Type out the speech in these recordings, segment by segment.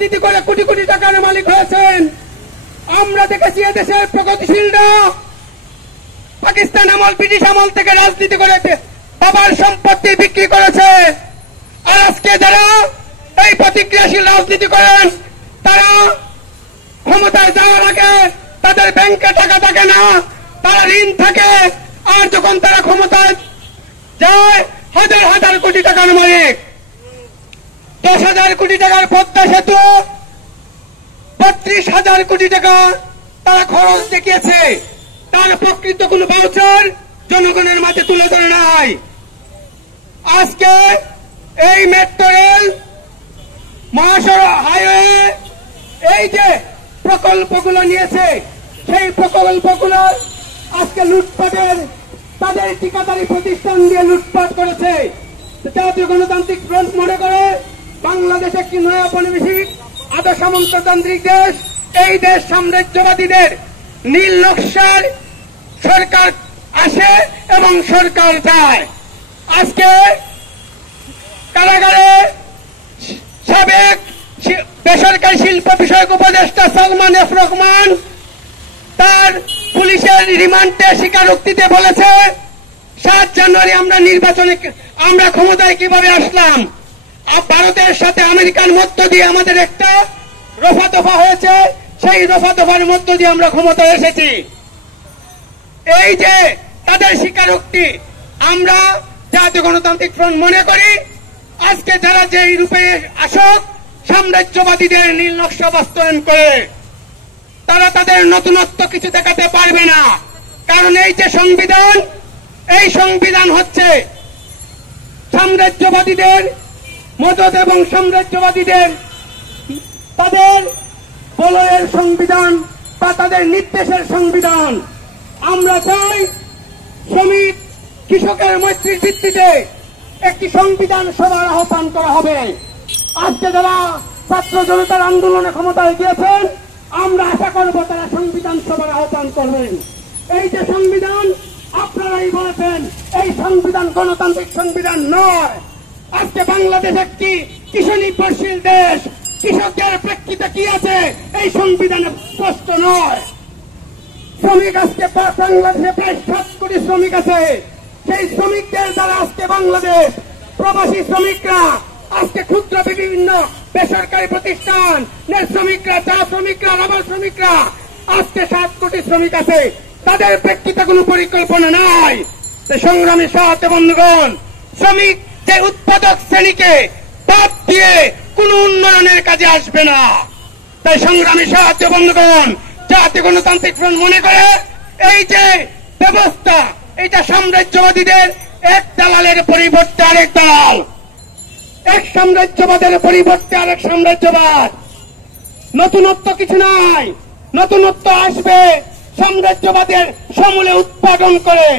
রাজনীতি করে কোটি কোটি টাকার মালিক হয়েছেন। আমরা দেখেছি এদেশের প্রগতিশীলরা পাকিস্তান আমল, ব্রিটিশ আমল থেকে রাজনীতি করে বাবার সম্পত্তি বিক্রি করেছে। আর আজকে যারা এই প্রতিক্রিয়াশীল রাজনীতি করেন, তারা ক্ষমতায় যাওয়ার আগে তাদের ব্যাংকে টাকা থাকে না, তারা ঋণ থাকে। আর যখন তারা ক্ষমতায় যায়, হাজার হাজার কোটি টাকার মালিক। 10,000 কোটি টাকার পদ্মা সেতু 32,000 কোটি টাকা তারা খরচ দেখিয়েছে। তার প্রকৃত কোন ভাউচার জনগণের মাঝে তুলে ধরে নাই। আজকে এই মেট্রো রেল, মহাসড়ক, হাইওয়ে, এই যে প্রকল্পগুলো নিয়েছে, সেই প্রকল্পগুলো আজকে লুটপাটের, তাদের ঠিকাদারি প্রতিষ্ঠান দিয়ে লুটপাট করেছে। জাতীয় গণতান্ত্রিক ফ্রন্ট মনে করে বাংলাদেশ একটি নয়া ঔপনিবেশিক আধা সামন্ততান্ত্রিক দেশ। এই দেশ সাম্রাজ্যবাদীদের নীল নকশার সরকার আসে এবং সরকার যায়। আজকে কারাগারে সাবেক বেসরকারি শিল্প বিষয়ক উপদেষ্টা সালমান এফ রহমান তার পুলিশের রিমান্ডে স্বীকারোক্তিতে বলেছে, 7 জানুয়ারি আমরা ক্ষমতায় কিভাবে আসলাম। ভারতের সাথে আমেরিকার মধ্য দিয়ে আমাদের একটা রফা দফা হয়েছে, সেই রফা দফার মধ্য দিয়ে আমরা ক্ষমতায় এসেছি। এই যে তাদের স্বীকারোক্তি, আমরা জাতীয় গণতান্ত্রিক ফ্রন্ট মনে করি আজকে যারা যে রূপে আসক সাম্রাজ্যবাদীদের নীল নকশা বাস্তবায়ন করে, তারা তাদের নতুনত্ব কিছু দেখাতে পারবে না। কারণ এই যে সংবিধান, এই সংবিধান হচ্ছে সাম্রাজ্যবাদীদের মদত এবং সাম্রাজ্যবাদীদের তাদের বলয়ের সংবিধান বা তাদের নির্দেশের সংবিধান। আমরা চাই শ্রমিক কৃষকের মৈত্রীর ভিত্তিতে একটি সংবিধান সভার আহ্বান করা হবে। আজকে যারা ছাত্র জনতার আন্দোলনে ক্ষমতায় গিয়েছেন, আমরা আশা করব তারা সংবিধান সভার আহ্বান করবেন। এই যে সংবিধান, আপনারাই বলেছেন এই সংবিধান গণতান্ত্রিক সংবিধান নয়। আজকে বাংলাদেশ একটি কৃষি নির্ভরশীল দেশ। কৃষকদের প্রেক্ষিতে কি আছে এই সংবিধানে স্পষ্ট নয়। শ্রমিক আজকে বাংলাদেশে প্রায় 7 কোটি শ্রমিক আছে। সেই শ্রমিকদের দ্বারা আজকে বাংলাদেশ প্রবাসী শ্রমিকরা, আজকে ক্ষুদ্র বিভিন্ন বেসরকারি প্রতিষ্ঠান শ্রমিকরা, চা শ্রমিকরা, রাবার শ্রমিকরা, আজকে 7 কোটি শ্রমিক আছে। তাদের প্রেক্ষিতে কোনো পরিকল্পনা নাই। সংগ্রামী সাথে বন্ধুগণ, শ্রমিক যে উৎপাদক শ্রেণীকে বাদ দিয়ে কোন উন্নয়নের কাজে আসবে না। তাই সংগ্রামী সাথে বন্ধুগণ, জাতীয় গণতান্ত্রিক ফ্রন্ট মনে করে এই যে ব্যবস্থা, এটা সাম্রাজ্যবাদীদের এক দালালের পরিবর্তে আরেক দালাল, এক সাম্রাজ্যবাদের পরিবর্তে আরেক সাম্রাজ্যবাদ। নতুনত্ব কিছু নাই। নতুনত্ব আসবে সাম্রাজ্যবাদের সমূলে উৎপাদন করে।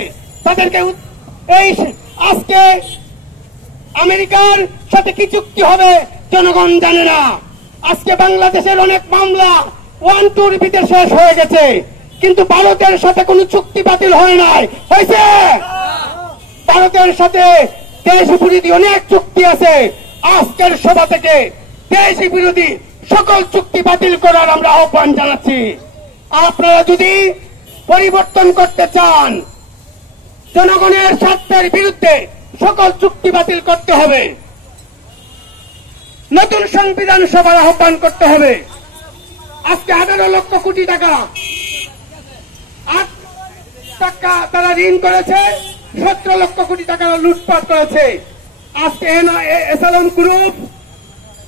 তাদেরকে এই আজকে আমেরিকার সাথে কি চুক্তি হবে জনগণ জানে না। আজকে বাংলাদেশের অনেক মামলা 1-2 বিদেশ শেষ হয়ে গেছে, কিন্তু ভারতের সাথে কোনো চুক্তি বাতিল হয় নাই। হয়েছে? ভারতের সাথে দেশ বিরোধী অনেক চুক্তি আছে। আজকের সভা থেকে দেশ বিরোধী সকল চুক্তি বাতিল করার আমরা আহ্বান জানাচ্ছি। আপনারা যদি পরিবর্তন করতে চান, জনগণের স্বার্থের বিরুদ্ধে সকল চুক্তি বাতিল করতে হবে, নতুন সংবিধান সভার আহ্বান করতে হবে। আজকে 18 লক্ষ কোটি টাকা তারা ঋণ করেছে, 17 লক্ষ কোটি টাকা লুটপাট করেছে। আজকে এসালাম group,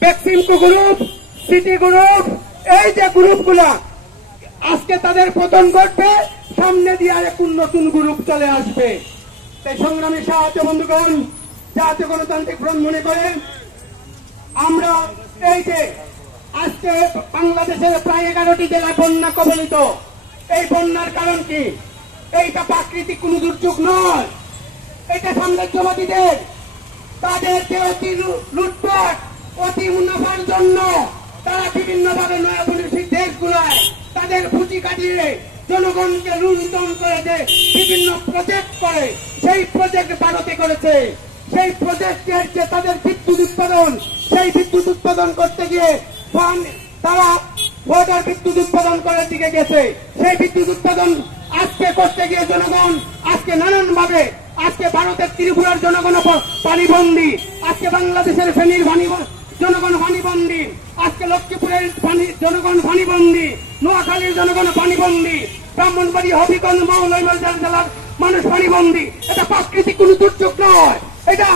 Beximco group, city group, এই যে গ্রুপগুলা আজকে তাদের পতন ঘটবে, সামনে দিয়ে আরেক নতুন গ্রুপ চলে আসবে। তাই সংগ্রামী সাহায্য বন্ধুগণ, জাতীয় গণতান্ত্রিক ফ্রন্ট মনে করেন আমরা এই যে আজকে বাংলাদেশের প্রায় 11টি জেলা বন্যা কবলিত। এই বন্যার কারণ কি? এইটা প্রাকৃতিক কোন দুর্যোগ নয়, এটা সাম্রাজ্যবাদীদের তাদের যে অতি লুটপাট, অতি মুনাফার জন্য তারা বিভিন্নভাবে নয়া ঔপনিবেশিক দেশগুলায় তাদের পুঁজি কাটিয়ে জনগণকে লুণ্ঠন করে যে বিভিন্ন প্রজেক্ট করে, সেই প্রজেক্ট ভারতে করেছে। সেই প্রজেক্টের যে তাদের বিদ্যুৎ উৎপাদন, সেই বিদ্যুৎ উৎপাদন করতে গিয়ে তারা ওয়াটার বিদ্যুৎ উৎপাদন করার দিকে গেছে। সেই বিদ্যুৎ উৎপাদন আজকে করতে গিয়ে জনগণ আজকে নানান ভাবে আজকে ভারতের ত্রিপুরার জনগণ পানিবন্দী, আজকে বাংলাদেশের ফেনীর জনগণ পানিবন্দী, আজকে লক্ষ্মীপুরের জনগণ পানিবন্দী, নোয়াখালীর জনগণ পানিবন্দী, ব্রাহ্মণবাড়ি, হবিগঞ্জ, মৌলভীবাজার জেলার মানুষ পানিবন্দী। এটা প্রাকৃতিক কোন দুর্যোগ নয়, এটা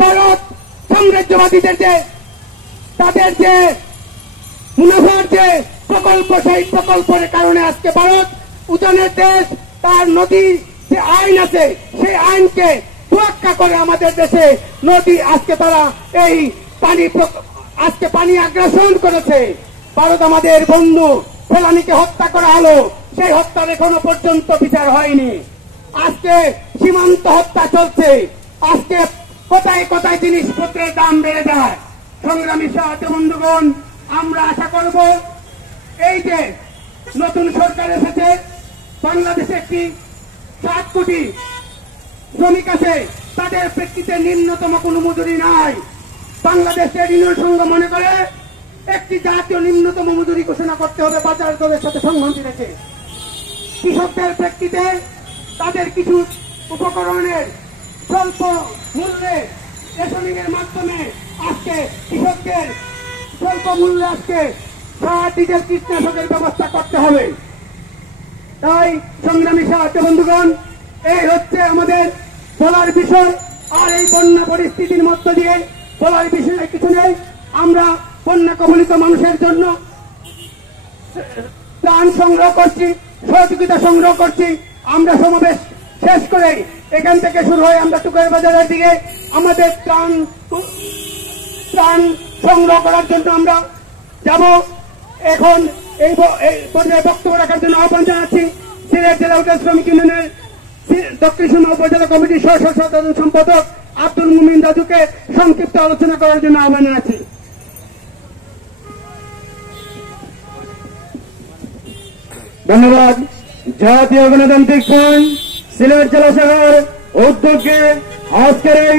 ভারত সাম্রাজ্যবাদীদের যে তাদের যে মুনাফার যে প্রকল্প, সেই প্রকল্পের কারণে আজকে ভারত উজানের দেশ, তার নদী যে আইন আছে সেই আইনকে তোয়াক্কা করে আমাদের দেশে নদী আজকে তারা এই আজকে পানি আগ্রাসন করেছে। ভারত আমাদের বন্ধু ফেলানিকে হত্যা করা হলো, সেই হত্যার এখনো পর্যন্ত বিচার হয়নি। আজকে সীমান্ত হত্যা চলছে, আজকে কোথায় কোথায় জিনিসপত্রের দাম বেড়ে যায়। সংগ্রামী সাথী বন্ধুগণ, আমরা আশা করব এই যে নতুন সরকার এসেছে, বাংলাদেশে একটি 7 কোটি শ্রমিক আছে, তাদের প্রেক্ষিতে নিম্নতম কোন মজুরি নাই। বাংলাদেশ ট্রেড ইউনিয়ন সংঘ মনে করে একটি জাতীয় নিম্নতম মজুরি ঘোষণা করতে হবে বাজার দরের সাথে সংহতি রেখে। কৃষকদের প্রেক্ষিতে তাদের কিছু উপকরণের স্বল্প মূল্যে রেশনিং এর মাধ্যমে আজকে কৃষকদের স্বল্প মূল্যে আজকে সার, ডিজেল, কীটনাশকের ব্যবস্থা করতে হবে। তাই সংগ্রামী সাথী বন্ধুগণ, এই হচ্ছে আমাদের বলার বিষয়। আর এই বন্যা পরিস্থিতির মধ্য দিয়ে বলার বিষয়ে কিছু নেই। আমরা বন্যা কবলিত মানুষের জন্য ত্রাণ সংগ্রহ করছি, সহযোগিতা সংগ্রহ করছি। আমরা সমাবেশ শেষ করে এখান থেকে শুরু হয় আমরা টুকাই বাজারের দিকে আমাদের ত্রাণ সংগ্রহ করার জন্য আমরা যাব। এখন এই পর্যায়ে বক্তব্য রাখার জন্য আহ্বান জানাচ্ছি সিলেট জেলা হোটেল শ্রমিক ইউনিয়নের দক্ষিণ সুরমা উপজেলা কমিটির সাধারণ সম্পাদক আব্দুল মুমিন দাদুকে সংক্ষিপ্ত আলোচনা করার জন্য আহ্বান জানাচ্ছি। ধন্যবাদ। জাতীয় গণতান্ত্রিক ফ্রন্ট সিলেট জেলা শাখার উদ্যোগে আজকের এই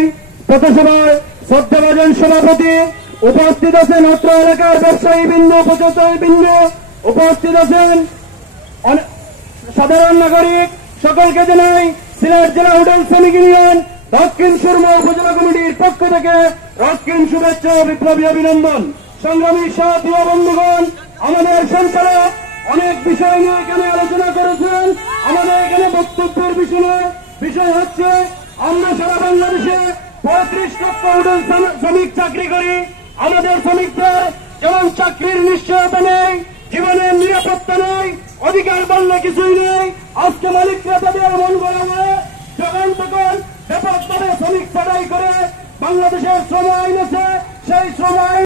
পথসভার শ্রদ্ধাভাজন সভাপতি উপস্থিত আছেন অত্র এলাকার ব্যবসায়ী বৃন্দ, পথচারী বৃন্দ, উপস্থিত আছেন সাধারণ নাগরিক, সকলকে জানাই সিলেট জেলা হোটেল শ্রমিক ইউনিয়ন দক্ষিণ সুরমা উপজেলা কমিটির পক্ষ থেকে রক্ষিণ শুভেচ্ছা ও বিপ্লবী অভিনন্দন। সংগ্রামী সাথী ও বন্ধুগণ, আমাদের সঞ্চালক অনেক বিষয় নিয়ে এখানে আলোচনা করেছেন। আমাদের এখানে বক্তব্যের বিষয় হচ্ছে আমরা সারা বাংলাদেশে 35 লক্ষ হোটেল শ্রমিক চাকরি করি। আমাদের শ্রমিকদের যেমন চাকরির নিশ্চয়তা নেই, জীবনের নিরাপত্তা নেই, অধিকার বললে কিছুই নেই। আজকে মালিকরা তাদের মন গড়া যখন তখন ব্যাপকভাবে শ্রমিক ছাড়াই করে বাংলাদেশের শ্রম আইন আছে, সেই শ্রম আইন